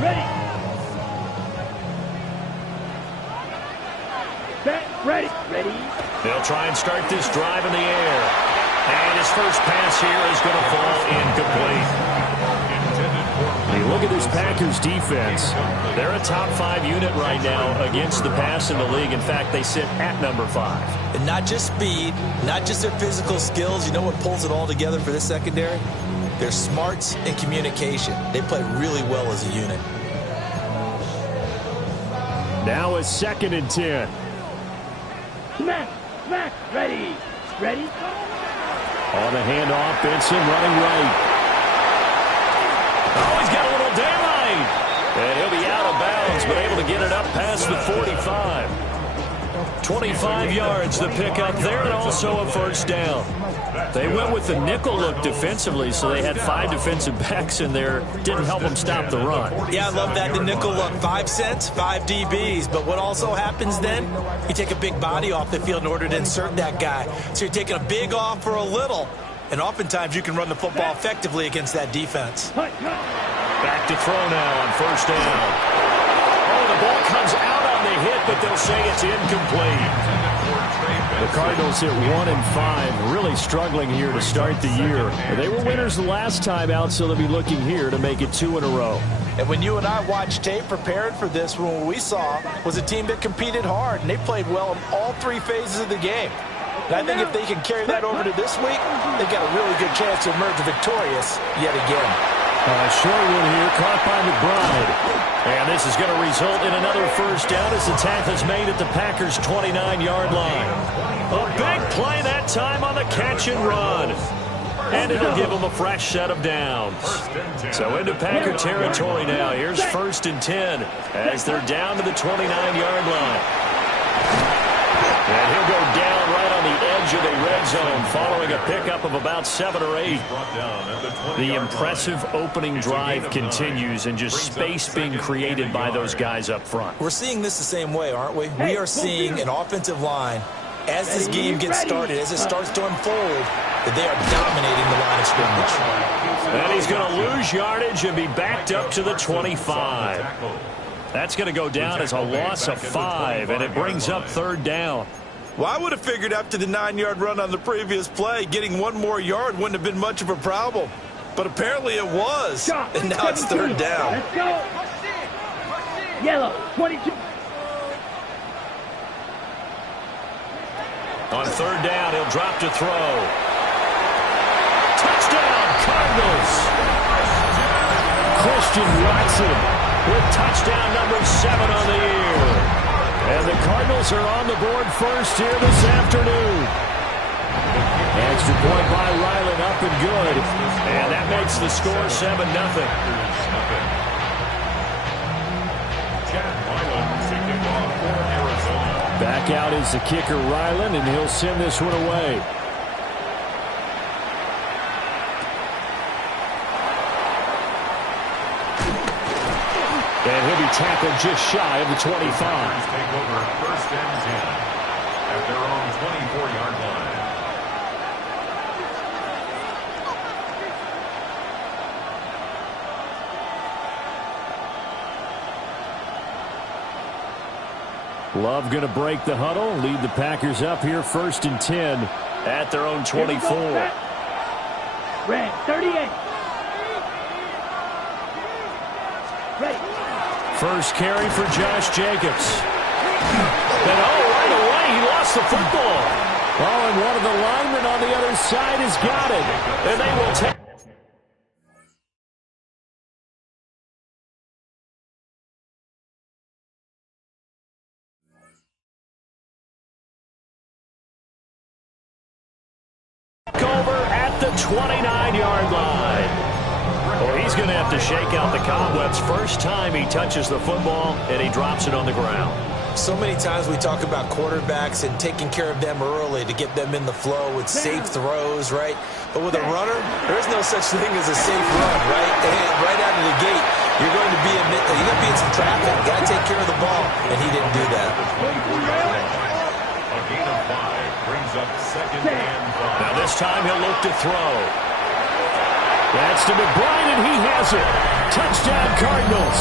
Ready. Set. Ready. Ready. They'll try and start this drive in the air. And his first pass here is going to fall incomplete. Hey, look at this Packers defense. They're a top 5 unit right now against the pass in the league. In fact, they sit at number 5. And not just speed, not just their physical skills. You know what pulls it all together for this secondary? Their smarts and communication. They play really well as a unit. Now a 2nd and 10. Smack. Smack. Ready. Ready. On the handoff, Benson running right. Oh, he's got a little daylight. And he'll be out of bounds, but able to get it up past the 45. 25 yards the pick up there, and also a first down. They went with the nickel look defensively, so they had 5 defensive backs in there. Didn't help them stop the run. Yeah, I love that, the nickel look. 5 cents, 5 DBs. But what also happens then, you take a big body off the field in order to insert that guy. So you're taking a big off for a little. And oftentimes you can run the football effectively against that defense. Back to throw now on first down. Oh, the ball comes out on the hit, but they'll say it's incomplete. The Cardinals hit 1-5, really struggling here to start the year. They were winners the last time out, so they'll be looking here to make it 2 in a row. And when you and I watched tape prepared for this, what we saw was a team that competed hard, and they played well in all 3 phases of the game. And I think if they can carry that over to this week, they've got a really good chance to emerge victorious yet again. Short one here, caught by McBride. And this is going to result in another first down as the tackle is made at the Packers' 29-yard line. A big play that time on the catch and run. And it'll give them a fresh set of downs. So into Packer territory now. Here's 1st and 10 as they're down to the 29-yard line. And he'll go down right on the edge of the red zone following a pickup of about 7 or 8. The impressive opening drive continues and just space being created by those guys up front. We're seeing this the same way, aren't we? We are seeing an offensive line, as this game gets started, as it starts to unfold, that they are dominating the line of scrimmage. And he's going to lose yardage and be backed up to the 25. That's going to go down as a loss of 5, and it brings up 3rd down. Well, I would have figured after the 9-yard run on the previous play, getting 1 more yard wouldn't have been much of a problem. But apparently it was, and now it's 3rd down. Let's go. Yellow, 22. On 3rd down, he'll drop to throw. Touchdown, Cardinals. Christian Watson with touchdown number 7 on the year. And the Cardinals are on the board first here this afternoon. Extra point by Ryland, up and good. And that makes the score 7-0. Back out is the kicker, Ryland, and he'll send this one away. And he'll be tackled just shy of the 25. Take over 1st and 10 at their own 24-yard line. Love going to break the huddle, lead the Packers up here 1st and 10 at their own 24. Red, 38. Ready. First carry for Josh Jacobs. And right away, he lost the football. Oh, and one of the linemen on the other side has got it. And they will take. Over at the 29-yard line. Well, he's going to have to shake out the cobwebs first time he touches the football, and he drops it on the ground. So many times we talk about quarterbacks and taking care of them early to get them in the flow with safe throws, right? But with a runner, there is no such thing as a safe run, right? And right out of the gate, you're going to be in some traffic. You got to take care of the ball, and he didn't do that. A gain of 5 brings up 2nd and 5. Now this time he'll look to throw. That's to McBride, and he has it. Touchdown, Cardinals.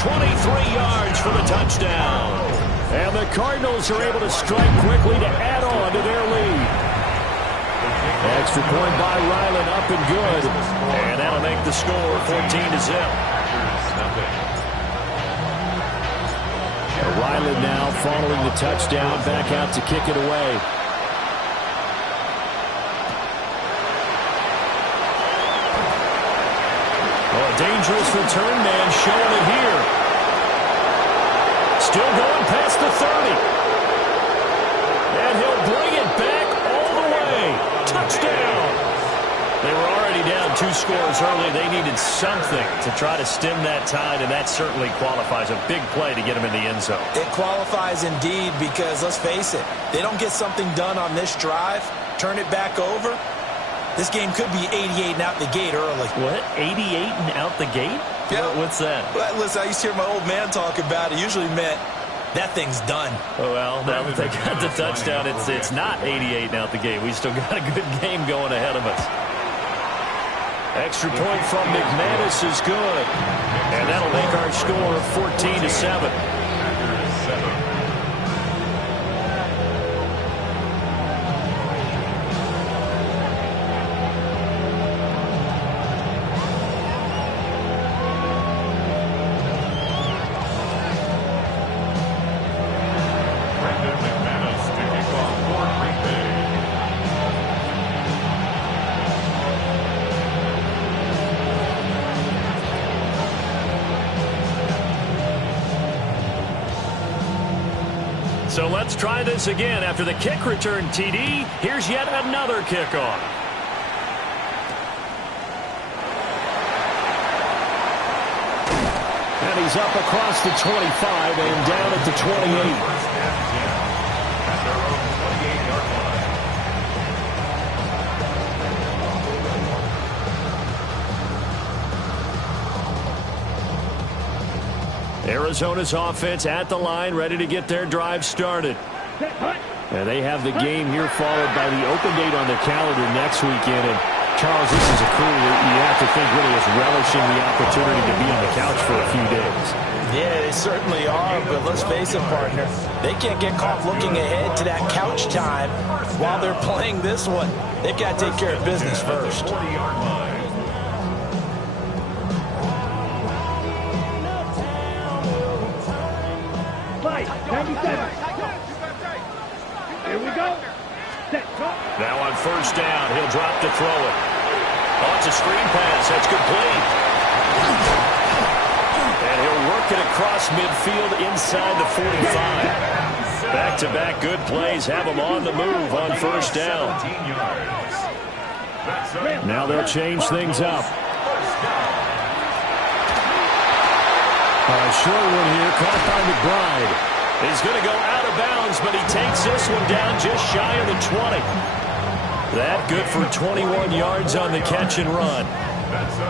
23 yards for the touchdown. And the Cardinals are able to strike quickly to add on to their lead. Extra point by Ryland, up and good. And that'll make the score 14-0. Ryland now following the touchdown, back out to kick it away. Oh, a dangerous return man showing it here. Still going past the 30. And he'll bring it back all the way. Touchdown. They were already down 2 scores early. They needed something to try to stem that tide, and that certainly qualifies. A big play to get them in the end zone. It qualifies indeed because, let's face it, they don't get something done on this drive, turn it back over, this game could be 88 and out the gate early. What? 88 and out the gate? Yeah. What's that? Well, listen, I used to hear my old man talk about it. Usually meant that thing's done. Oh, well, now that they got the touchdown, it's not 88 and out the gate. We still got a good game going ahead of us. Extra point from McManus is good. And that'll make our score 14-7. So let's try this again. After the kick return TD, here's yet another kickoff. And he's up across the 25 and down at the 28. Arizona's offense at the line, ready to get their drive started. And they have the game here followed by the open date on the calendar next weekend. And Charles, this is a crew that you have to think really is relishing the opportunity to be on the couch for a few days. Yeah, they certainly are, but let's face it, partner. They can't get caught looking ahead to that couch time while they're playing this one. They've got to take care of business first. Here we go. Now on first down, he'll drop to throw it. Oh, it's a screen pass. That's complete. And he'll work it across midfield inside the 45. Back-to-back good plays have him on the move on first down. Now they'll change things up. A short one here, caught by McBride. He's going to go out of bounds, but he takes this one down just shy of the 20. That good for 21 yards on the catch and run.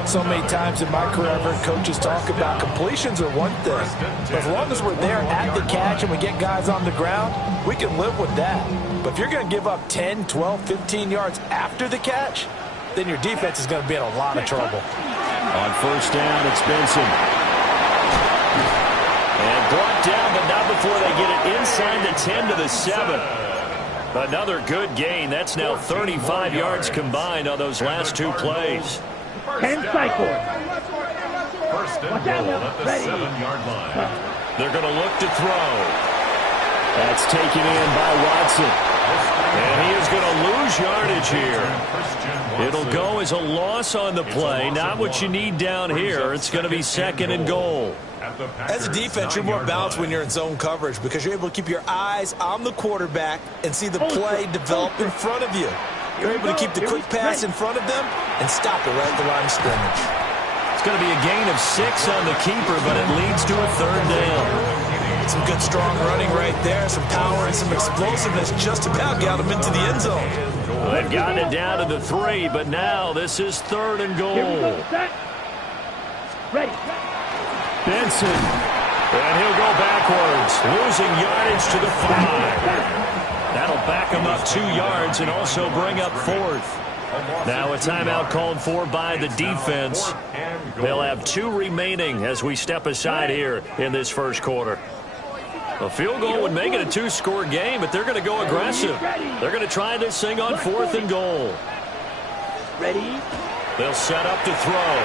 So many times in my career, I've heard coaches talk about completions are one thing. But as long as we're there at the catch and we get guys on the ground, we can live with that. But if you're going to give up 10, 12, 15 yards after the catch, then your defense is going to be in a lot of trouble. On first down, it's Benson. And brought down, but not before they get it inside the 10 to the 7. Another good gain. That's now 35 yards combined on those last 2 plays. 10 cycles. First and goal at the 7-yard line. They're going to look to throw. That's taken in by Watson. And he is going to lose yardage here. It'll go as a loss on the play. Not what you need down here. It's going to be 2nd and goal. As a defense, you're more balanced when you're in zone coverage because you're able to keep your eyes on the quarterback and see the play develop in front of you. You're able to keep the quick pass in front of them and stop it right at the line of scrimmage. It's going to be a gain of 6 on the keeper, but it leads to a 3rd down. Some good strong running right there, some power and some explosiveness just about got them into the end zone. Well, they've gotten it down to the 3, but now this is 3rd and goal. Here we go. Set. Ready. Benson. And he'll go backwards, losing yardage to the 5. That'll back him up 2 yards and also bring up 4th. Now a timeout called for by the defense. They'll have 2 remaining as we step aside here in this first quarter. A field goal would make it a 2-score game, but they're going to go aggressive. They're going to try this thing on 4th and goal. Ready? They'll set up to throw.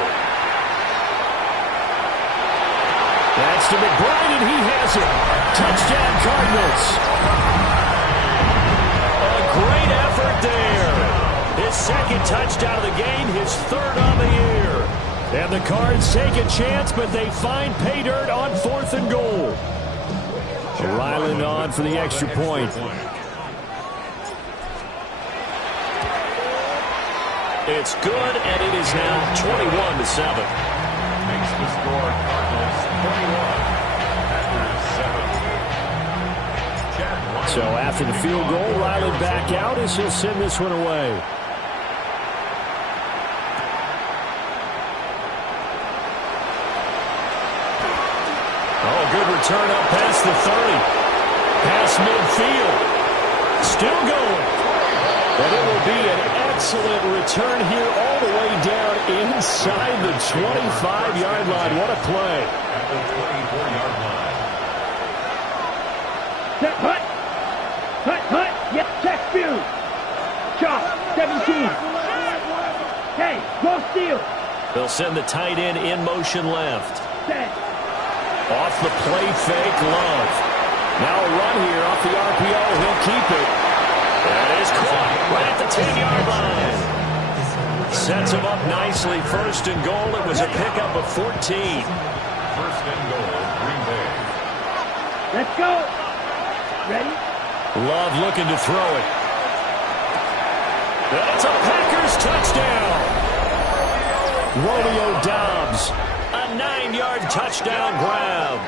That's to McBride, and he has it. Touchdown, Cardinals. A great effort there. His 2nd touchdown of the game, his 3rd on the year. And the Cards take a chance, but they find pay dirt on 4th and goal. Ryland on for the extra point. It's good, and it is now 21-7. Makes the score Cardinals 21. So after the field goal, Ryland back out as he'll send this one away. Oh, good return up past the 30. Past midfield. Still going. And it will be an excellent return here all the way down inside the 25-yard line. What a play. At the 24-yard line. Set, hut. Hut. Yep, check, view. Chop, 17. Hey, go steal. They'll send the tight end in motion left. Set. Off the play fake, Love. Now a run here off the RPO. He'll keep it. That is caught right at the 10-yard line. Sets him up nicely. 1st and goal. It was a pickup of 14. 1st and goal, Green Bay. Let's go. Ready? Love looking to throw it. That's a Packers touchdown. Romeo Doubs. A 9-yard touchdown grab.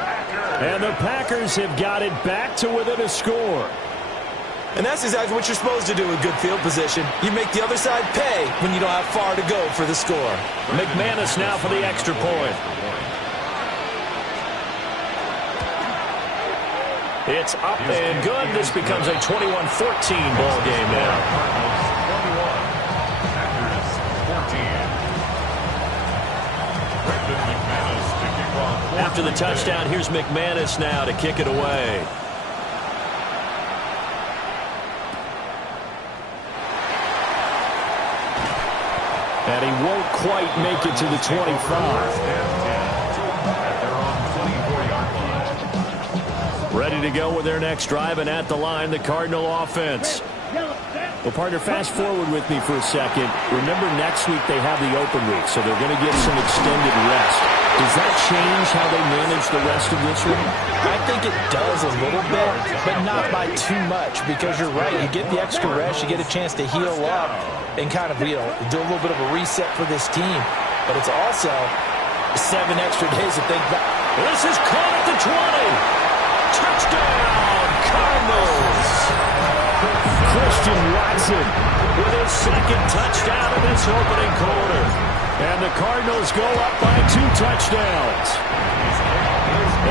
And the Packers have got it back to within a score. And that's exactly what you're supposed to do with good field position. You make the other side pay when you don't have far to go for the score. McManus now for the extra point. It's up and good. This becomes a 21-14 ball game now. Cardinals 21. Packers 14. Brendan McManus to kick off. After the touchdown, here's McManus now to kick it away. And he won't quite make it to the 25. At their own 24-yard line. Ready to go with their next drive, and at the line, the Cardinal offense. Well, partner, fast forward with me for a second. Remember, next week they have the open week, so they're going to get some extended rest. Does that change how they manage the rest of this week? I think it does a little bit, but not by too much, because you're right. You get the extra rest, you get a chance to heal up and kind of, do a little bit of a reset for this team. But it's also 7 extra days to think back. This is caught at the 20. Touchdown, Cardinals. Christian Watson with his 2nd touchdown of this opening quarter. And the Cardinals go up by 2 touchdowns.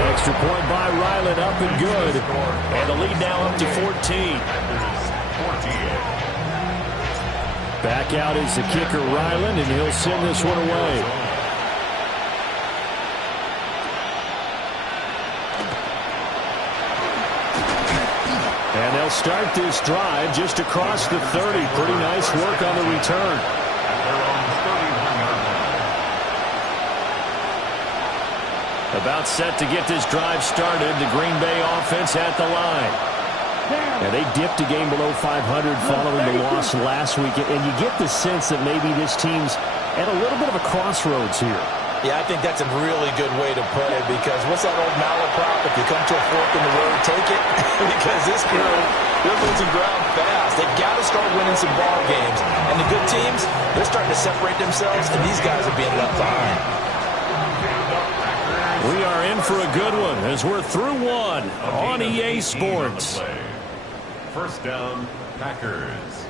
Extra point by Ryland, up and good. And the lead now up to 14. Back out is the kicker, Ryland, and he'll send this one away. And they'll start this drive just across the 30. Pretty nice work on the return. About set to get this drive started. The Green Bay offense at the line. And they dipped a game below 500 following the loss last week. And you get the sense that maybe this team's at a little bit of a crossroads here. Yeah, I think that's a really good way to put it, because what's that old malaprop? If you come to a fork in the road, take it. Because this crew, they're losing ground fast. They've got to start winning some ball games. And the good teams, they're starting to separate themselves, and these guys are being left behind. We are in for a good one as we're through one on EA Sports. 1st down, Packers.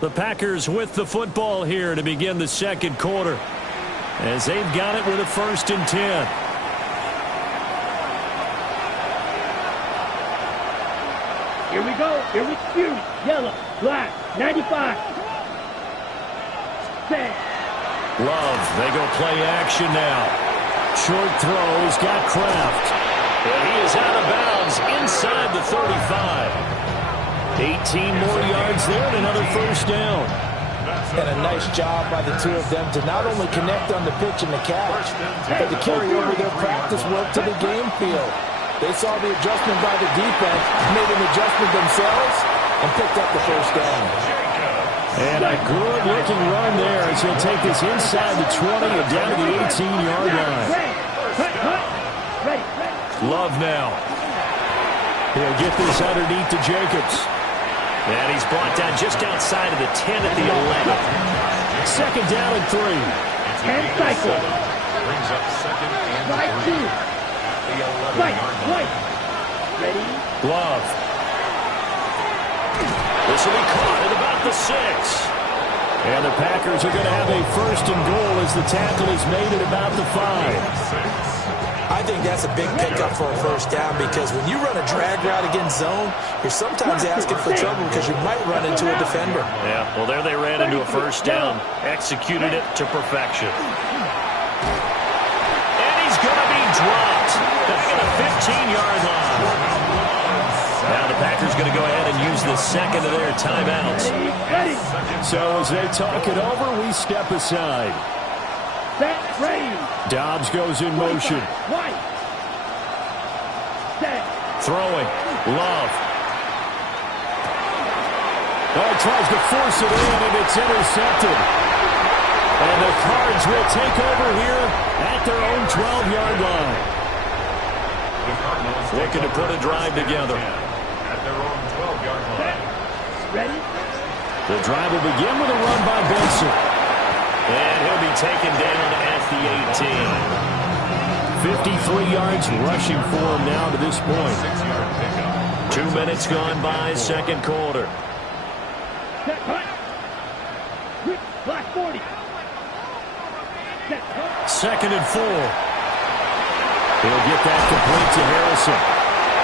The Packers with the football here to begin the 2nd quarter, as they've got it with a 1st and 10. Here we go. Here we shoot. Yellow, black, 95. Love, they go play action now. Short throws, got Kraft. And he is out of bounds inside the 35. 18 more yards there and another first down. And a nice job by the two of them to not only connect on the pitch and the catch, but to carry over their practice work to the game field. They saw the adjustment by the defense, made an adjustment themselves, and picked up the first down. And a good-looking run there as he'll take this inside the 20 and down to the 18-yard line. Love now. He'll get this underneath to Jacobs. And he's brought down just outside of the 10 at the 11. Second down and 3. And cycle. Brings up second and Right 3. two. The 11-yard Right. line. Ready? Love. This will be caught at about the 6. And the Packers are going to have a first and goal as the tackle is made at about the 5. I think that's a big pickup for a first down because when you run a drag route against zone, you're sometimes asking for trouble because you might run into a defender. Yeah, well, there they ran into a first down. Executed it to perfection. And he's going to be dropped back at the 15-yard line. Now the Packers going to go ahead and use the second of their timeouts. So as they talk it over, we step aside. Set. Ready. Dobbs goes in motion. Right. Set. Throwing. Love. Oh, tries to force it in, and it's intercepted. And the Cards will take over here at their own 12-yard line. Looking to put a drive together. At their own 12-yard line. Ready? The drive will begin with a run by Benson. And he'll be taken down at the 18. 53 yards rushing for him now to this point. 2 minutes gone by, second quarter. Set. Right. Black 40. Set. Second and 4. He'll get that complete to Harrison.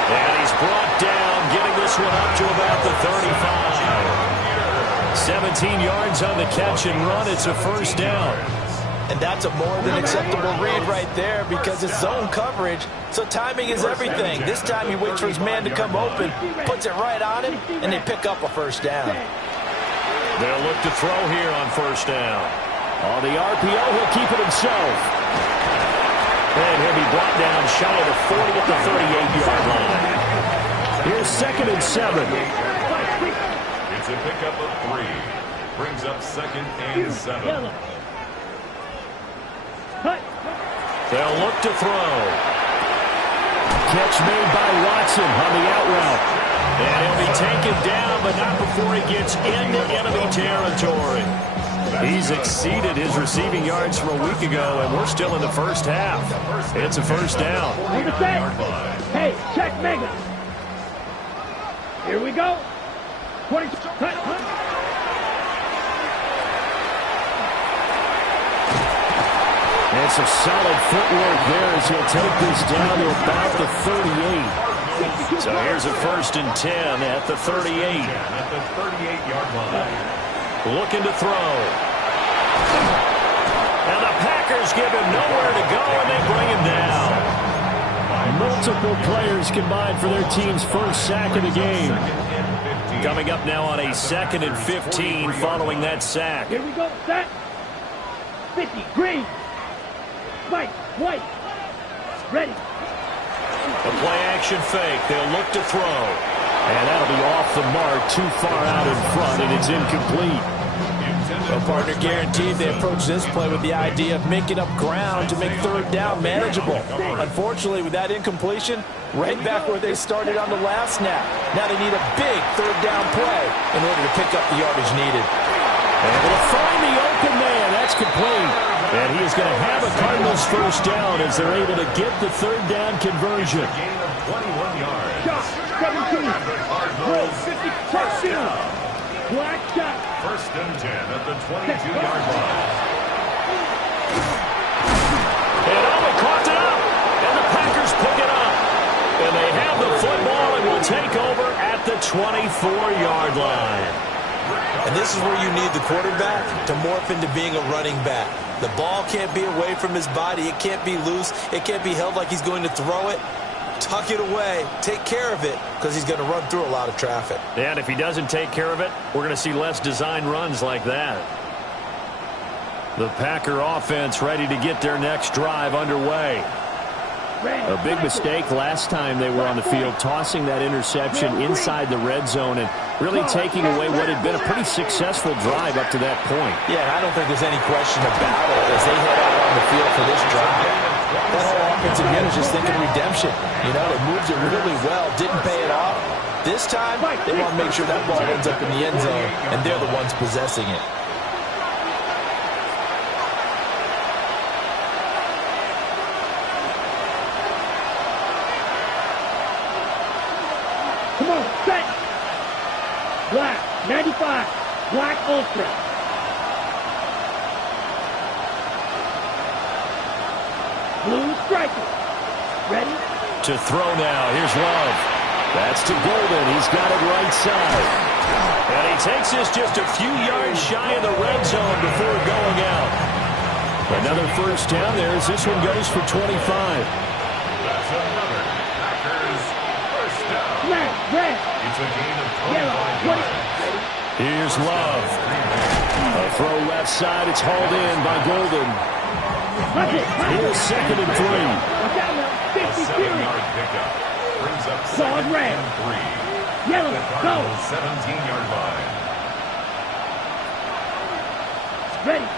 And he's brought down, getting this one up to about the 35. 17 yards on the catch and run. It's a first down. And that's a more than acceptable read right there because it's zone coverage, so timing is everything. This time he waits for his man to come open, puts it right on him, and they pick up a first down. They'll look to throw here on first down. On the RPO, he'll keep it himself. And he'll be brought down shy of the 40 at the 38-yard line. Here's second and 7. It's a pickup of 3. Brings up second and 7. They'll look to throw. Catch made by Watson on the out route. And he'll be taken down, but not before he gets into enemy territory. He's exceeded his receiving yards from a week ago, and we're still in the first half. It's a first down. Hey, check Mega. Here we go. 22. And some solid footwork there as he'll take this down to about the 38. So here's a first and 10 at the 38. At the 38-yard line. Looking to throw. And the Packers give him nowhere to go, and they bring him down. Multiple players combined for their team's first sack of the game. Coming up now on a second and 15 following that sack. Here we go. Set. 50. Green. White. Ready. A play-action fake. They'll look to throw. And that'll be off the mark, too far out in front, and it's incomplete. Well, partner, guaranteed they approach this play with the idea of making up ground to make third down manageable. Unfortunately, with that incompletion, right back where they started on the last snap. Now they need a big third down play in order to pick up the yardage needed. Able to find the open man. That's complete. And he is going to have a Cardinals first down as they're able to get the third down conversion. Gain of 21 yards. Shot. 17. Roll 50. Touchdown. Black shot. First and 10 at the 22-yard line. And Owen caught it up. And the Packers pick it up. And they have the football and will take over at the 24-yard line. And this is where you need the quarterback to morph into being a running back. The ball can't be away from his body. It can't be loose. It can't be held like he's going to throw it. Tuck it away. Take care of it because he's going to run through a lot of traffic. And if he doesn't take care of it, we're going to see less design runs like that. The Packer offense ready to get their next drive underway. A big mistake last time they were on the field, tossing that interception inside the red zone and really taking away what had been a pretty successful drive up to that point. Yeah, and I don't think there's any question about it as they head out on the field for this drive. That whole offensive unit is just thinking redemption. You know, they moved it really well, didn't pay it off. This time, they want to make sure that ball ends up in the end zone, and they're the ones possessing it. Come on, set. Black, 95. Black Ultra. Blue striker. Ready? To throw now. Here's Love. That's to Golden. He's got it right side. And he takes this just a few yards shy of the red zone before going out. Another first down there as this one goes for 25. That's another Packers first down. Red. It's a gain of 25 Yellow. yards. Here's Love. A throw left side. It's hauled in by Golden. Watch it. Here's 2nd and 3. Watch out now. 50 series. 7-yard pickup. Brings up Solid 2nd red. and 3. Yellow. The Go. Cardinals 17-yard line. Ready.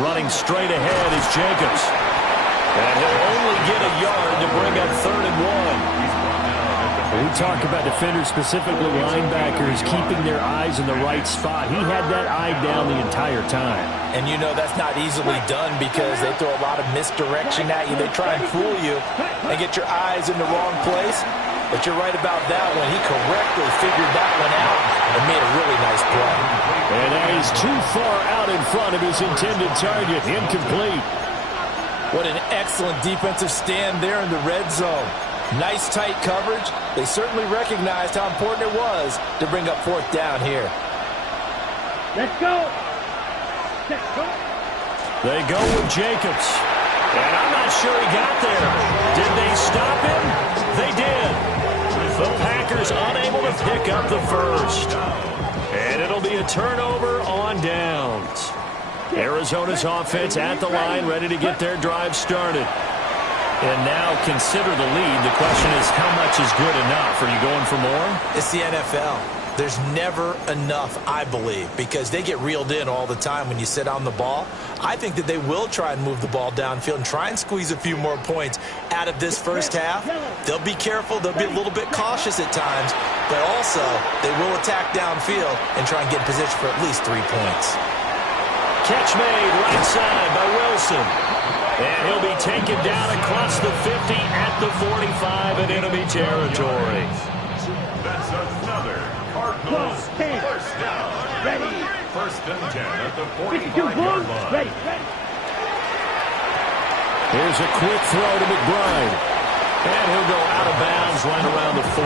Running straight ahead is Jacobs. And he'll only get a yard to bring up 3rd and 1. We talk about defenders, specifically linebackers, keeping their eyes in the right spot. He had that eye down the entire time. And you know that's not easily done because they throw a lot of misdirection at you. They try and fool you and get your eyes in the wrong place. But you're right about that one. He correctly figured that one out and made a really nice play. And that is too far out in front of his intended target. Incomplete. What an excellent defensive stand there in the red zone. Nice tight coverage. They certainly recognized how important it was to bring up 4th down here. Let's go. Set. Go. They go with Jacobs. And I'm not sure he got there. Did they stop him? They did. The Packers unable to pick up the first. And it'll be a turnover on downs. Arizona's offense at the line, ready to get their drive started. And now consider the lead. The question is, how much is good enough? Are you going for more? It's the NFL. There's never enough, I believe, because they get reeled in all the time when you sit on the ball. I think that they will try and move the ball downfield and try and squeeze a few more points out of this first half. They'll be careful. They'll be a little bit cautious at times, but also they will attack downfield and try and get in position for at least 3 points. Catch made right side by Wilson. And he'll be taken down across the 50 at the 45 in enemy territory. That's another Cardinals first down. Ready. 1st and 10 at the 52 45-yard Bulls. line. Ready. Here's a quick throw to McBride. And he'll go out of bounds right around the 40.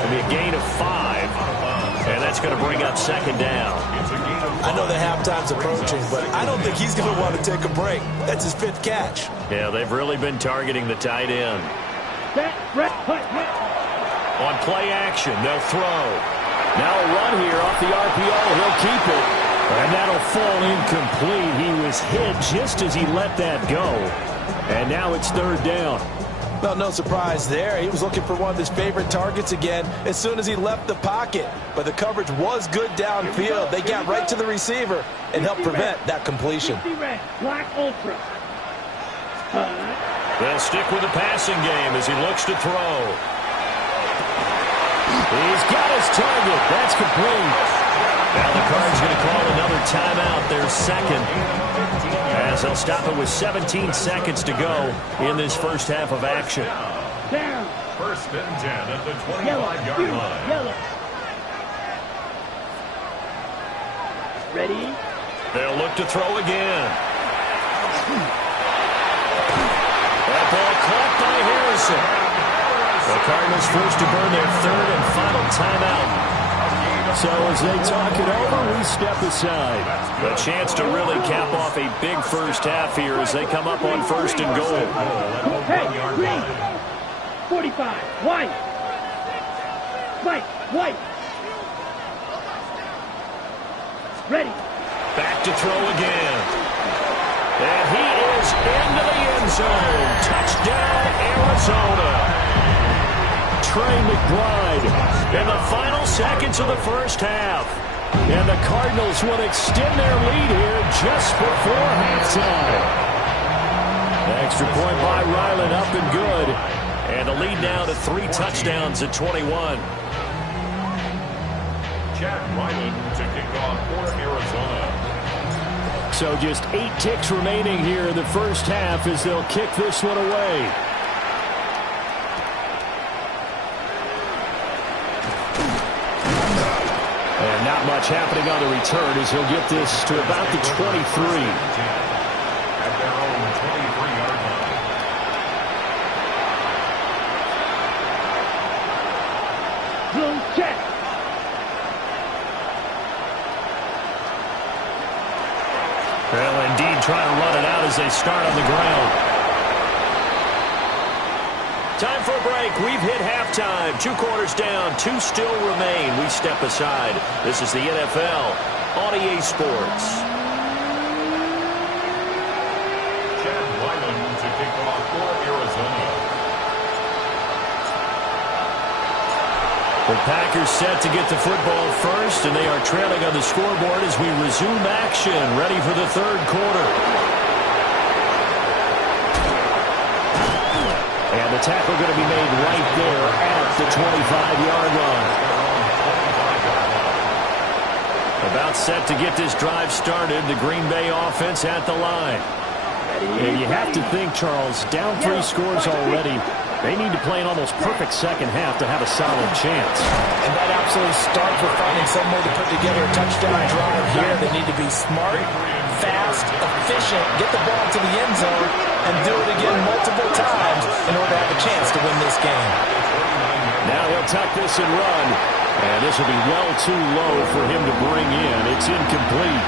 It'll be a gain of 5. And that's going to bring up 2nd down. I know the halftime's approaching, but I don't think he's going to want to take a break. That's his 5th catch. Yeah, they've really been targeting the tight end. Set. Red. On play action, they'll throw. Now a run here off the RPO. He'll keep it. And that'll fall incomplete. He was hit just as he let that go. And now it's 3rd down. Well, no surprise there. He was looking for one of his favorite targets again as soon as he left the pocket. But the coverage was good downfield. They got right to the receiver and helped prevent that completion. 50 red. Black Ultra. They'll stick with the passing game as he looks to throw. He's got his target. That's complete. Now the Cards going to call another timeout. Their 2nd. As they'll stop it with 17 seconds to go in this first half of action. Down. 1st and 10 at the Yellow. 25-yard line. Yellow. Ready. They'll look to throw again. That ball caught by Harrison. The Cardinals forced to burn their 3rd and final timeout. So as they talk it over, we step aside. A chance to really cap off a big first half here as they come up on 1st and goal. Hey, green. 45. White. Spike. White. Ready. Back to throw again. And he is into the end zone. Touchdown, Arizona. Trey McBride in the final seconds of the first half. And the Cardinals will extend their lead here just before halftime. Extra point by Ryland, up and good. And the lead now to 3 touchdowns at 21. Chad Ryland to kick off for Arizona. So just 8 ticks remaining here in the first half as they'll kick this one away. And not much happening on the return as he'll get this to about the 23. At their own 23-yard line. Bloom check. Well, indeed, trying to run it out as they start on the ground. Time for a break. We've hit halftime. 2 quarters down. 2 still remain. We step aside. This is the NFL on EA Sports. Chad Ryland to kick off for Arizona. The Packers set to get the football first, and they are trailing on the scoreboard as we resume action, ready for the 3rd quarter. And the tackle going to be made right there at the 25-yard line. About set to get this drive started, the Green Bay offense at the line. And you have to think, Charles, down 3 scores already. They need to play an almost perfect second half to have a solid chance. And that absolutely starts with finding some way to put together a touchdown drive here. They need to be smart, fast, efficient, get the ball to the end zone, and do it again multiple times in order to have a chance to win this game. Now he'll tuck this and run. And this will be well too low for him to bring in. It's incomplete.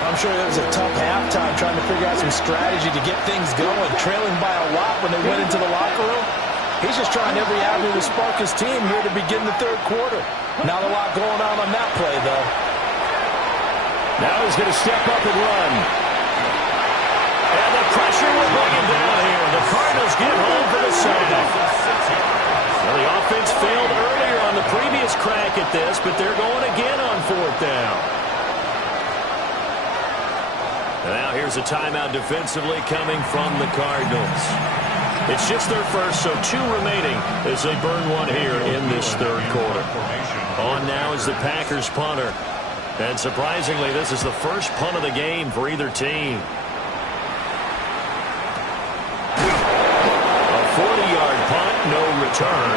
I'm sure there was a tough halftime trying to figure out some strategy to get things going, trailing by a lot when they went into the locker room. He's just trying every avenue to spark his team here to begin the 3rd quarter. Not a lot going on that play, though. Now he's going to step up and run. And the pressure will bring him down here. The Cardinals get home for the second. Well, the offense failed earlier on the previous crack at this, but they're going again on 4th down. And now here's a timeout defensively coming from the Cardinals. It's just their first, so 2 remaining as they burn one here in this 3rd quarter. On now is the Packers punter. And surprisingly, this is the first punt of the game for either team. A 40-yard punt, no return.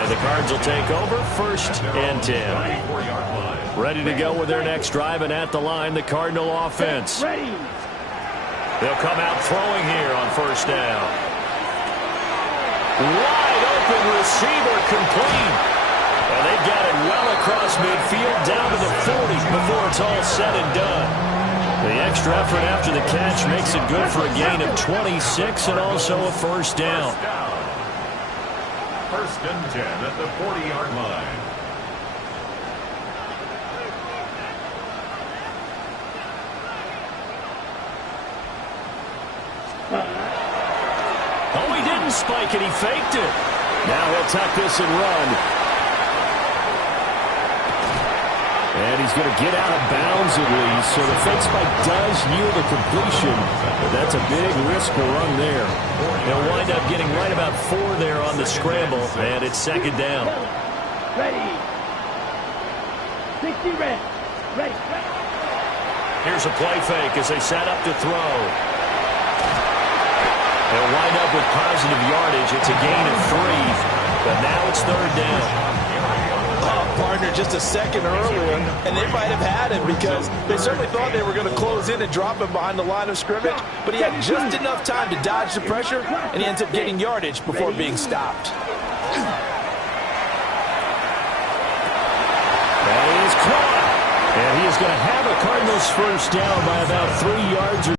And the Cards will take over 1st and 10. Ready to go with their next drive, and at the line, the Cardinal offense. Ready. They'll come out throwing here on 1st down. Wide open receiver complete. And they've got it well across midfield down to the 40 before it's all said and done. The extra effort after the catch makes it good for a gain of 26 and also a 1st down. 1st and 10 at the 40-yard line. Oh, he didn't spike it. He faked it. Now he'll tuck this and run. And he's going to get out of bounds at least. So the fake spike does yield a completion. But that's a big risk to run there. They'll wind up getting right about 4 there on the scramble. And it's 2nd down. Ready. 60 red. Ready. Here's a play fake as they set up to throw. They'll wind up with positive yardage. It's a gain of 3, but now it's 3rd down. Partner just a second earlier, and they might have had him because they certainly thought they were going to close in and drop him behind the line of scrimmage, but he had just enough time to dodge the pressure, and he ends up getting yardage before being stopped. going to have a Cardinals first down by about 3 yards or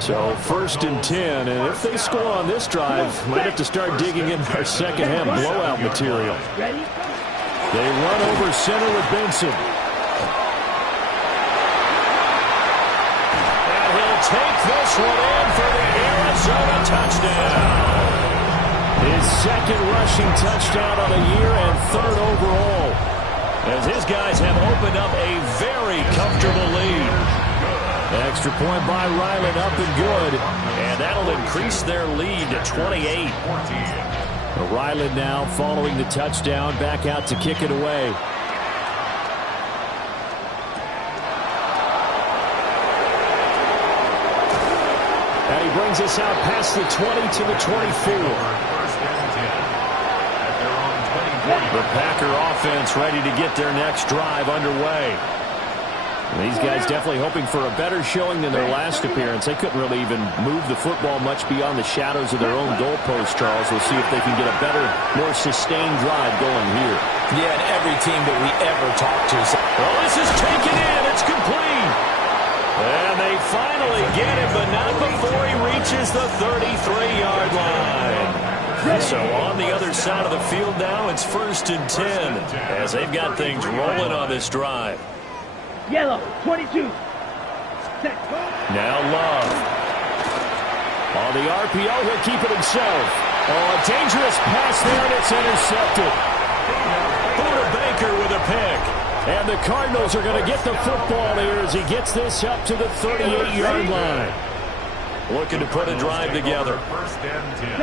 so. First and 10, and if they score on this drive, might have to start digging in our second half blowout material. They run over center with Benson. And he'll take this one in for the Arizona touchdown. His second rushing touchdown on the year and third overall, as his guys have opened up a very comfortable lead. Extra point by Ryland, up and good. And that'll increase their lead to 28. Ryland now following the touchdown, back out to kick it away. And he brings us out past the 20 to the 24. The Packer offense ready to get their next drive underway. These guys definitely hoping for a better showing than their last appearance. They couldn't really even move the football much beyond the shadows of their own goalpost, Charles. We'll see if they can get a better, more sustained drive going here. Yeah, and every team that we ever talk to. Well, this is taken in. It's complete. And they finally get him, but not before he reaches the 33-yard line. So on the other side of the field now, it's 1st and 10, as they've got things rolling on this drive. Yellow, 22. Now Love. On the RPO, he'll keep it himself. Oh, a dangerous pass there, and it's intercepted. Buda Baker with a pick. And the Cardinals are going to get the football here as he gets this up to the 38-yard line. Looking to put a drive together. 1st and 10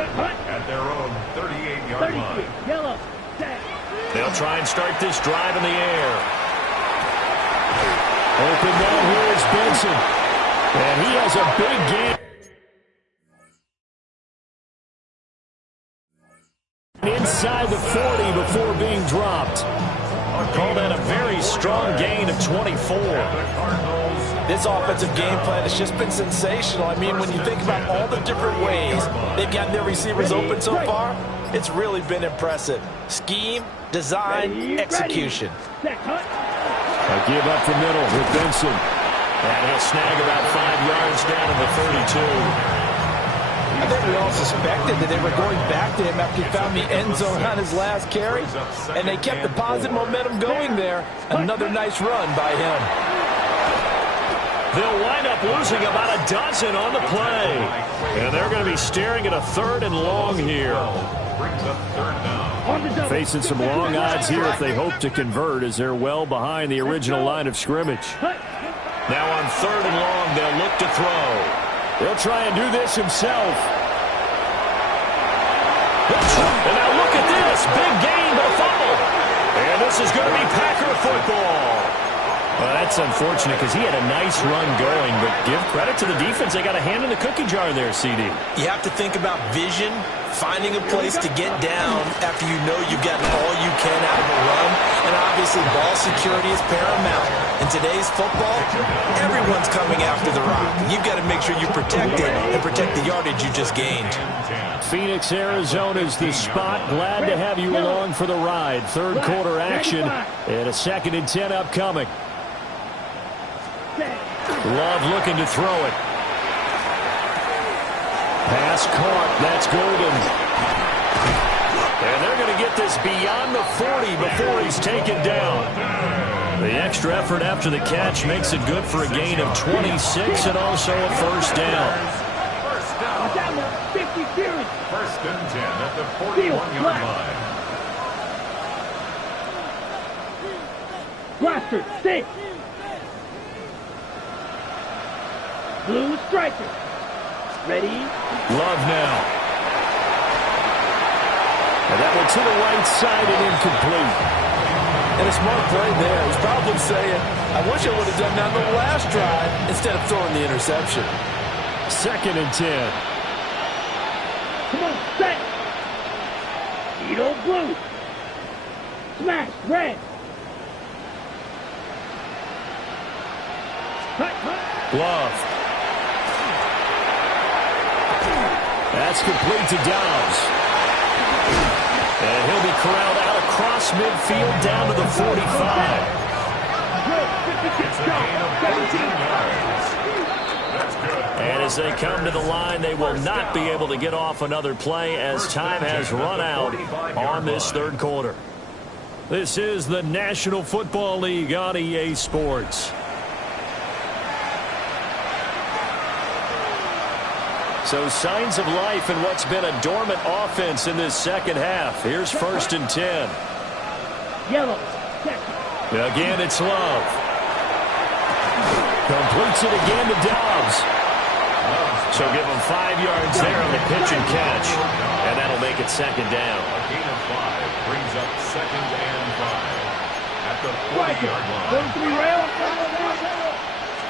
at their own 38-yard line. Yellow. They'll try and start this drive in the air. Open down here is Benson. And he has a big game. Inside the 40 before being dropped. Call that a very strong gain of 24. This offensive game plan has just been sensational. I mean, when you think about all the different ways they've gotten their receivers open so far, it's really been impressive. Scheme, design, execution. A give up the middle with Benson. And he'll snag about 5 yards down in the 32. I think we all suspected that they were going back to him after he found the end zone on his last carry. And they kept the positive momentum going there. Another nice run by him. They'll wind up losing about a dozen on the play. And they're going to be staring at a 3rd and long here. Facing some long odds here if they hope to convert, as they're well behind the original line of scrimmage. Now on 3rd and long, they'll look to throw. He'll try and do this himself. And now look at this. Big gain, but a fumble. And this is going to be Packer football. Well, that's unfortunate because he had a nice run going, but give credit to the defense. They got a hand in the cookie jar there, CD. You have to think about vision, finding a place to get down after you know you've gotten all you can out of a run, and obviously ball security is paramount. In today's football, everyone's coming after the rock. You've got to make sure you protect it and protect the yardage you just gained. Phoenix, Arizona is the spot. Glad to have you along for the ride. 3rd quarter action and a 2nd and 10 upcoming. Love looking to throw it. Pass caught. That's Golden. And they're going to get this beyond the 40 before he's taken down. The extra effort after the catch makes it good for a gain of 26 and also a 1st down. 1st and 10 at the 41-yard line. Blaster, 6. Blue striker. Ready? Love now. And that one to the right side and incomplete. And a smart play there. He's probably saying, I wish I would have done that on the last drive instead of throwing the interception. 2nd and 10. Come on, set. Edo blue. Smash, red. Love. That's complete to Dobbs. And he'll be corralled out across midfield down to the 45. It's a gain of 14 yards. That's good. And as they come to the line, they will not be able to get off another play as time has run out on this third quarter. This is the National Football League on EA Sports. So signs of life in what's been a dormant offense in this second half. Here's 1st and 10. Yellow. Again, it's Love. Completes it again to Dobbs. So give him 5 yards there on the pitch and catch. And that'll make it second down. A gain of 5 brings up 2nd and 5 at the 40-yard line. Going to be rail.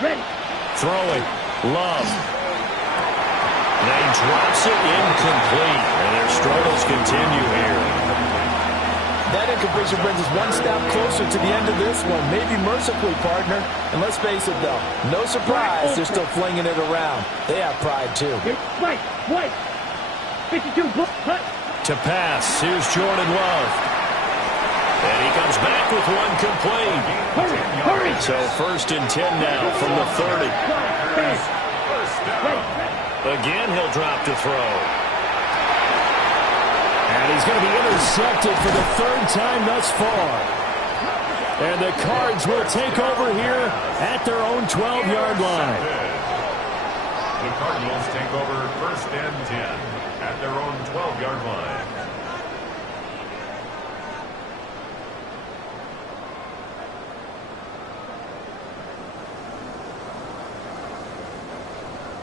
Ready. Throwing. Love. And he drops it incomplete. And their struggles continue here. That incompletion brings us one step closer to the end of this one. Maybe mercifully, partner. And let's face it, though, no surprise they're still flinging it around. They have pride, too. White. 52. Cut. To pass. Here's Jordan Love. And he comes back with one complete. Hurry. So 1st and 10 now from the 30. Again, he'll drop to throw. And he's going to be intercepted for the 3rd time thus far. And the Cards will take over here at their own 12-yard line. The Cardinals take over 1st and 10 at their own 12-yard line.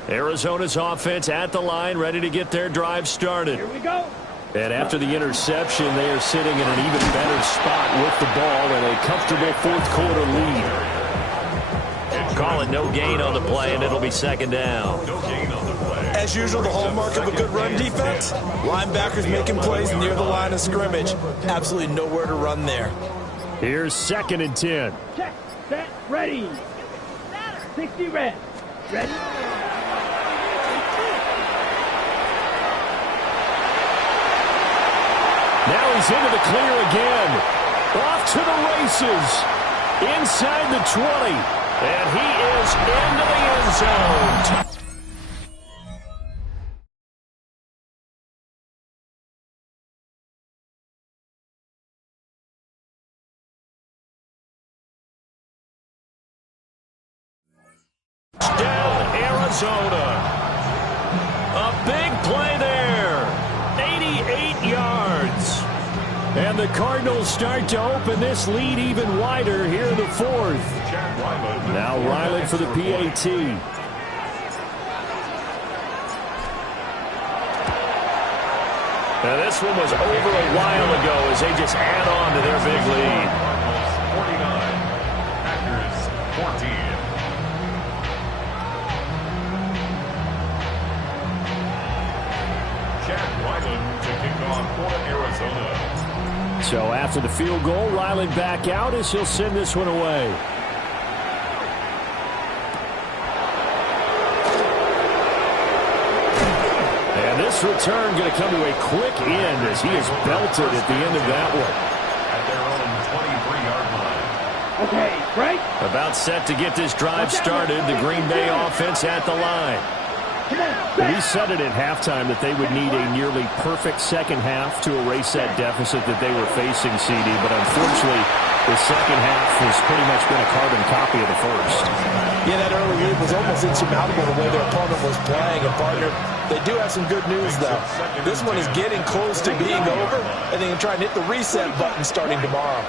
Arizona's offense at the line, ready to get their drive started. Here we go. And after the interception, they are sitting in an even better spot with the ball and a comfortable 4th quarter lead. Call it no gain on the play, and it'll be 2nd down. No gain on the play. As usual, the hallmark of a good run defense, linebackers making plays near the line of scrimmage. Absolutely nowhere to run there. Here's 2nd and 10. Check. Set. Ready. 60 red. Ready. Now he's into the clear again. Off to the races. Inside the 20. And he is into the end zone. Down Arizona. A big play there. 88 yards. And the Cardinals start to open this lead even wider here in the 4th. Now Ryland for the PAT. Now this one was over a while ago as they just add on to their big lead. 49, Packers 14. To kick off for Arizona. So after the field goal, Ryland back out as he'll send this one away. And this return going to come to a quick end as he is belted at the end of that one. At their own 23-yard line. Okay, right. About set to get this drive started. The Green Bay offense at the line. We said it at halftime that they would need a nearly perfect second half to erase that deficit that they were facing, CD. But unfortunately, the second half has pretty much been a carbon copy of the first. Yeah, that early lead was almost insurmountable the way their opponent was playing. And, partner, they do have some good news, though. This one is getting close to being over, and they can try and hit the reset button starting tomorrow.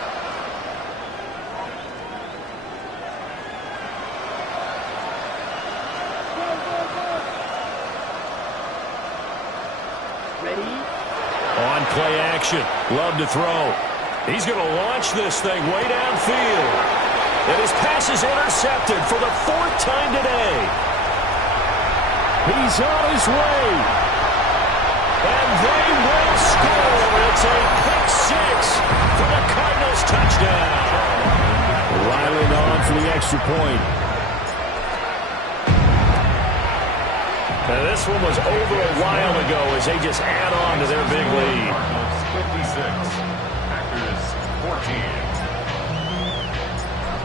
On play action. Love to throw. He's going to launch this thing way downfield. And his pass is intercepted for the 4th time today. He's on his way. And they will score. It's a pick 6 for the Cardinals touchdown. Ryland on for the extra point. Now this one was over a while ago as they just add on to their big lead. Cardinals 56, Packers 14.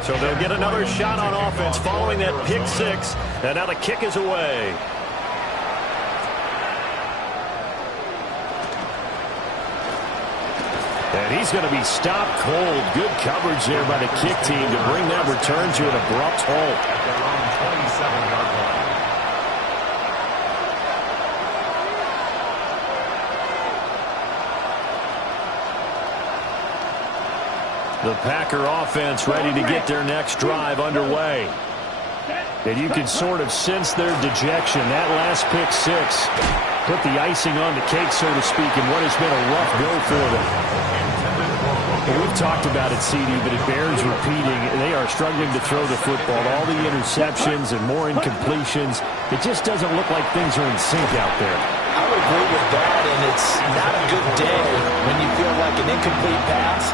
So they'll get another shot on offense following that pick six. And now the kick is away. And he's going to be stopped cold. Good coverage there by the kick team to bring that return to an abrupt halt. At their own 27-yard line. The Packer offense ready to get their next drive underway. And you can sort of sense their dejection. That last pick six put the icing on the cake, so to speak, in what has been a rough go for them. Well, we've talked about it, CD, but it bears repeating. They are struggling to throw the football. All the interceptions and more incompletions. It just doesn't look like things are in sync out there. I would agree with that, and it's not a good day when you feel like an incomplete pass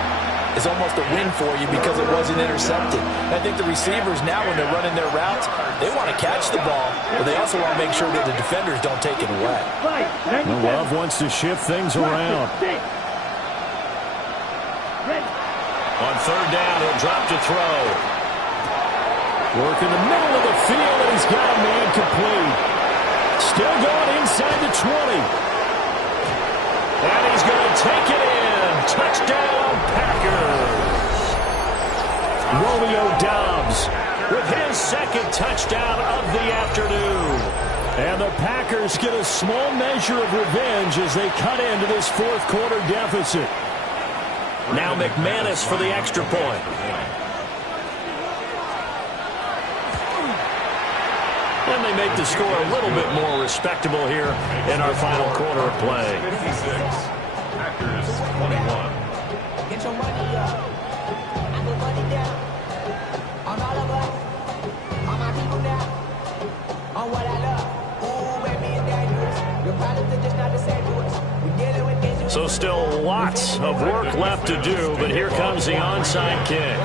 is almost a win for you because it wasn't intercepted. I think the receivers now, when they're running their routes, they want to catch the ball, but they also want to make sure that the defenders don't take it away. Well, Love wants to shift things around. On third down, he'll drop to throw. Work in the middle of the field, and he's got a man complete. Still going inside the 20. And he's going to take it in. Touchdown, Packers. Romeo Doubs with his second touchdown of the afternoon. And the Packers get a small measure of revenge as they cut into this fourth quarter deficit. Now McManus for the extra point. And they make the score a little bit more respectable here in our final quarter of play. 56. Packers 21. Get your money up. I put money down. On all of us. On my people now. On what I love. Ooh, baby, it's dangerous. Your problems are just not the same to us. We're dealing with dangerous. So still lots of work left to do, but here comes the onside kick.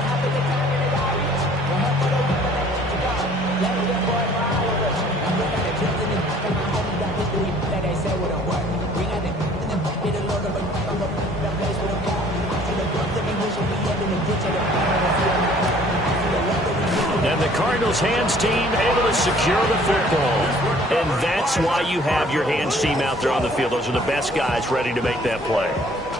And the Cardinals hands team able to secure the football. And that's why you have your hands team out there on the field. Those are the best guys ready to make that play.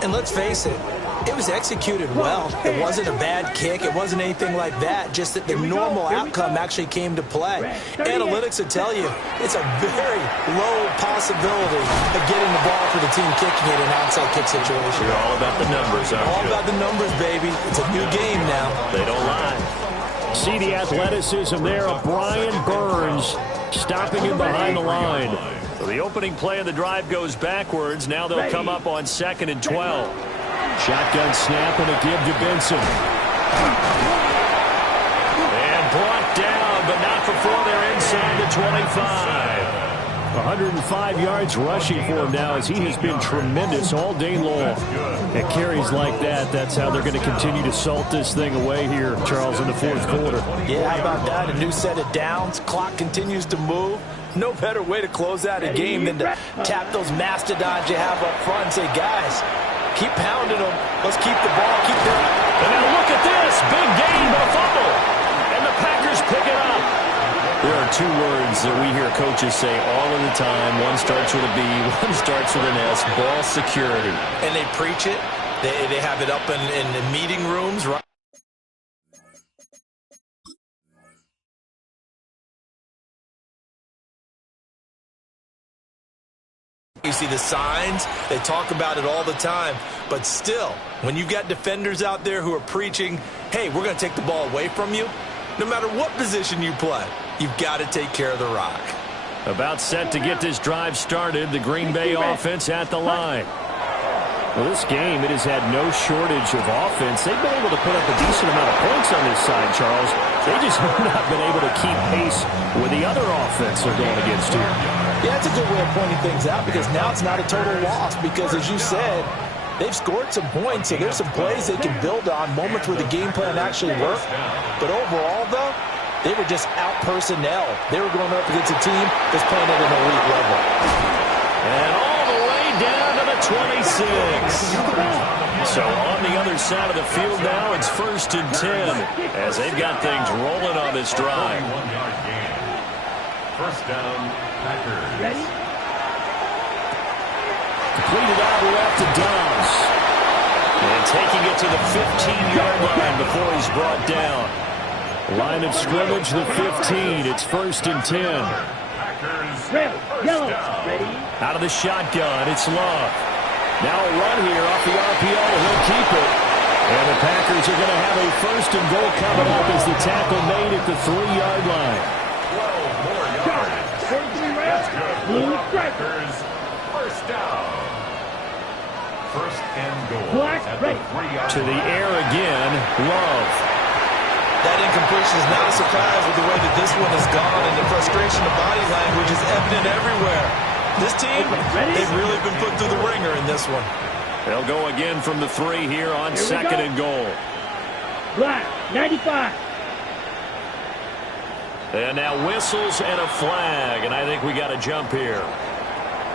And let's face it, it was executed well. It wasn't a bad kick. It wasn't anything like that. Just that the normal outcome actually came to play. Analytics will tell you it's a very low possibility of getting the ball for the team kicking it in an outside kick situation. You're all about the numbers, aren't you? All about the numbers, baby. It's a new game now. They don't lie. See the athleticism there of Brian Burns stopping him behind the line. So the opening play of the drive goes backwards. Now they'll come up on 2nd and 12. Shotgun snap and a give to Benson. And brought down, but not before they're inside the 25. 105 yards rushing for him now as he has been tremendous all day long. At carries like that, that's how they're going to continue to salt this thing away here, Charles, in the fourth quarter. Yeah, how about that? A new set of downs. Clock continues to move. No better way to close out a game than to tap those mastodons you have up front and say, guys, keep pounding them. Let's keep the ball. Keep them. And now look at this. Big game, but a fumble. And the Packers pick it up. There are two words that we hear coaches say all of the time. One starts with a B, one starts with an S. Ball security. And they preach it. They have it up in meeting rooms, right? You see the signs. They talk about it all the time. But still, when you've got defenders out there who are preaching, hey, we're going to take the ball away from you, no matter what position you play, you've got to take care of the rock. About set to get this drive started, the Green Bay offense at the line. Well, this game, it has had no shortage of offense. They've been able to put up a decent amount of points on this side, Charles. They just have not been able to keep pace with the other offense they're going against here. Yeah, that's a good way of pointing things out because now it's not a total loss because, as you said, they've scored some points, so there's some plays they can build on, moments where the game plan actually worked. But overall, though, they were just out personnel. They were going up against a team that's playing at an elite level. And all the way down to the 26. So on the other side of the field now, it's 1st and 10 as they've got things rolling on this drive. 41-yard gain. First down, Packers. Ready? Completed out left to Dobbs. And taking it to the 15-yard line before he's brought down. Line of scrimmage, the 15. It's 1st and 10. Red, yellow, ready? Out of the shotgun, it's Love. Now a run here off the RPO, and he'll keep it. And the Packers are going to have a 1st and goal coming up as the tackle made at the 3-yard line. 12 more yards. 43 red, blue stripe. Packers, first down. 1st and goal. Black, at ready. the 3-yard To the air again, Love. That incompletion is not a surprise with the way that this one has gone, and the frustration of body language is evident everywhere. This team, they've really been put through the ringer in this one. They'll go again from the 3 here on 2nd and goal. Black, 95. And now whistles and a flag, and I think we got a jump here.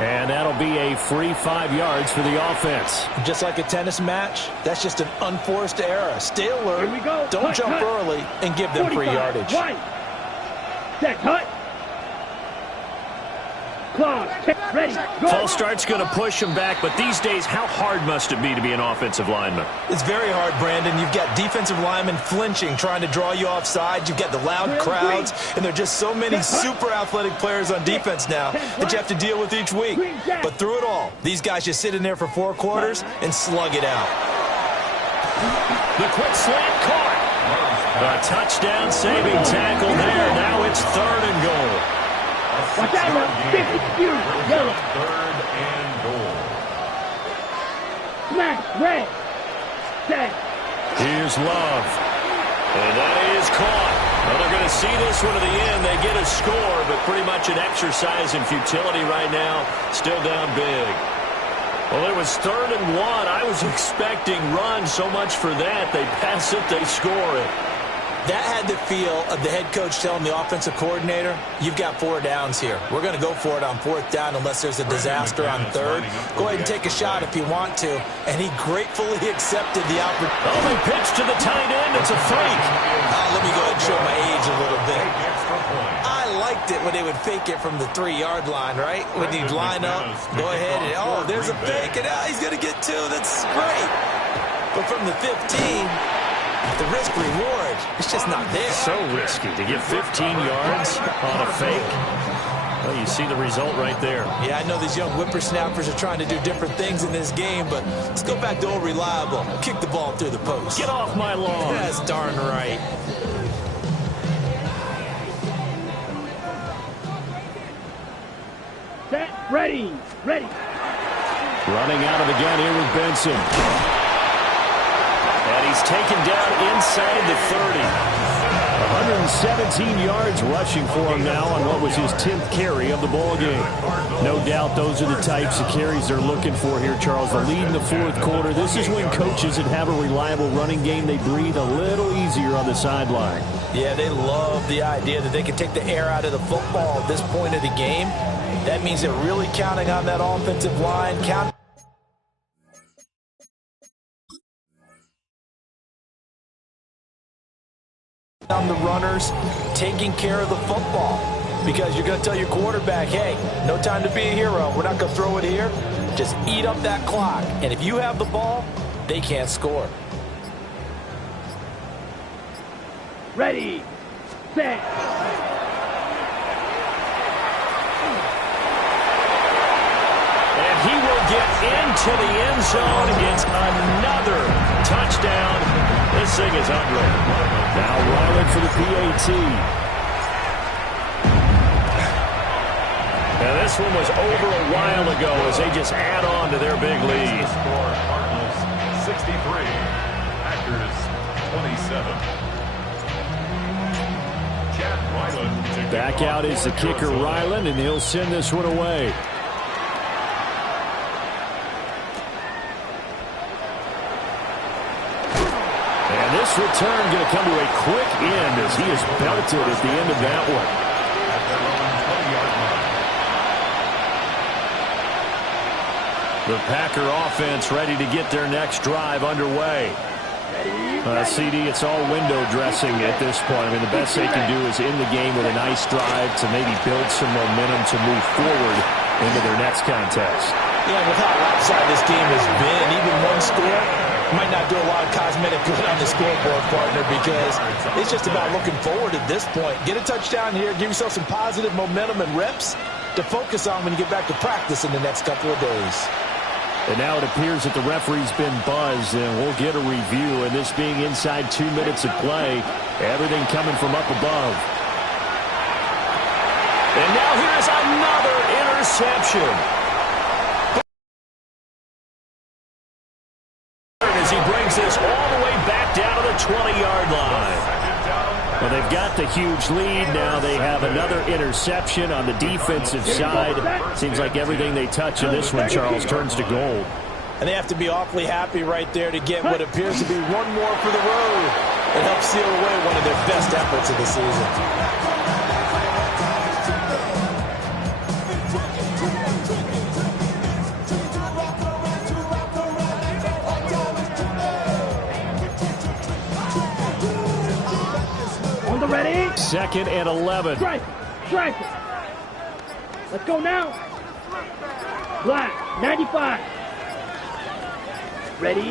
And that'll be a free 5 yards for the offense. Just like a tennis match, that's just an unforced error. Stay alert. Here we go. Don't Cut, jump cut. early and give them free 45, yardage. White. Set, cut. Claws, ready, go. False start's going to push him back, but these days, how hard must it be to be an offensive lineman? It's very hard, Brandon. You've got defensive linemen flinching, trying to draw you offside. You've got the loud crowds, and there are just so many super athletic players on defense now that you have to deal with each week. But through it all, these guys just sit in there for 4 quarters and slug it out. The quick slant caught. A touchdown saving tackle there. Now it's 3rd and goal. Watch out now, 50, yellow. 3rd and goal. Smash, red. Set. Here's Love. And that is caught. Well, they're going to see this one to the end. They get a score, but pretty much an exercise in futility right now. Still down big. Well, it was 3rd and 1. I was expecting run, so much for that. They pass it, they score it. That had the feel of the head coach telling the offensive coordinator, you've got 4 downs here. We're going to go for it on 4th down unless there's a disaster on 3rd. Go ahead and take a shot if you want to. And he gratefully accepted the opportunity. Oh, they pitch to the tight end. It's a fake. Let me go ahead and show my age a little bit. I liked it when they would fake it from the 3-yard line, right? When you'd line up, go ahead and, oh, there's a fake, and now he's going to get 2. That's great. But from the 15, the risk-reward, it's just not there. So risky to get 15 yards on a fake. Well, you see the result right there. Yeah, I know these young whippersnappers are trying to do different things in this game, but let's go back to old reliable. Kick the ball through the post. Get off my lawn. That's darn right. Set, ready, ready. Running out of the gun here with Benson. And he's taken down inside the 30. 117 yards rushing for him now on what was his 10th carry of the ball game. No doubt those are the types of carries they're looking for here, Charles. The lead in the 4th quarter. This is when coaches that have a reliable running game, they breathe a little easier on the sideline. Yeah, they love the idea that they can take the air out of the football at this point of the game. That means they're really counting on that offensive line, on the runners, taking care of the football. Because you're going to tell your quarterback, hey, no time to be a hero. We're not going to throw it here. Just eat up that clock. And if you have the ball, they can't score. Ready, set. And he will get into the end zone. It's another touchdown. This thing is ugly. Now Ryland for the PAT. Now this one was over a while ago as they just add on to their big lead. Score, Cardinals 63, Packers 27. Chad Ryland. Back out is the kicker Ryland, and he'll send this one away. And this return going to come to a quick end as he is belted at the end of that one. The Packer offense ready to get their next drive underway. CD, it's all window dressing at this point. I mean, the best they can do is in the game with a nice drive to maybe build some momentum to move forward into their next contest. Yeah, with how lopsided this game has been, even one score might not do a lot of cosmetic good on the scoreboard, partner, because it's just about looking forward at this point. Get a touchdown here, give yourself some positive momentum and reps to focus on when you get back to practice in the next couple of days. And now it appears that the referee's been buzzed, and we'll get a review. And this being inside 2 minutes of play, everything coming from up above. And now here's another interception. As he brings this all the way back down to the 20-yard line. Well, they've got the huge lead. Now they have another interception on the defensive side. Seems like everything they touch in this one, Charles, turns to gold. And they have to be awfully happy right there to get what appears to be one more for the road. It helps seal away one of their best efforts of the season. Ready? 2nd and 11. Strike it. Let's go now. Black, 95. Ready? And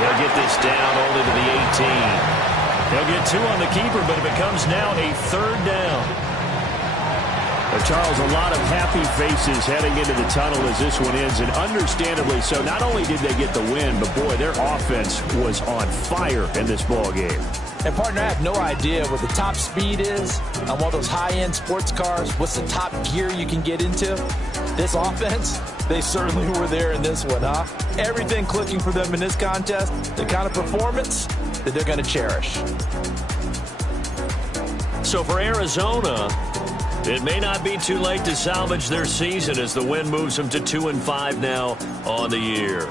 he'll get this down only to the 18. He'll get 2 on the keeper, but it becomes now a 3rd down. Charles, a lot of happy faces heading into the tunnel as this one ends, and understandably so. Not only did they get the win, but boy, their offense was on fire in this ball game. And partner, I have no idea what the top speed is on one of those high-end sports cars. What's the top gear you can get into? This offense, they certainly were there in this one, huh? Everything clicking for them in this contest, the kind of performance that they're going to cherish. So for Arizona, it may not be too late to salvage their season as the win moves them to 2-5 now on the year.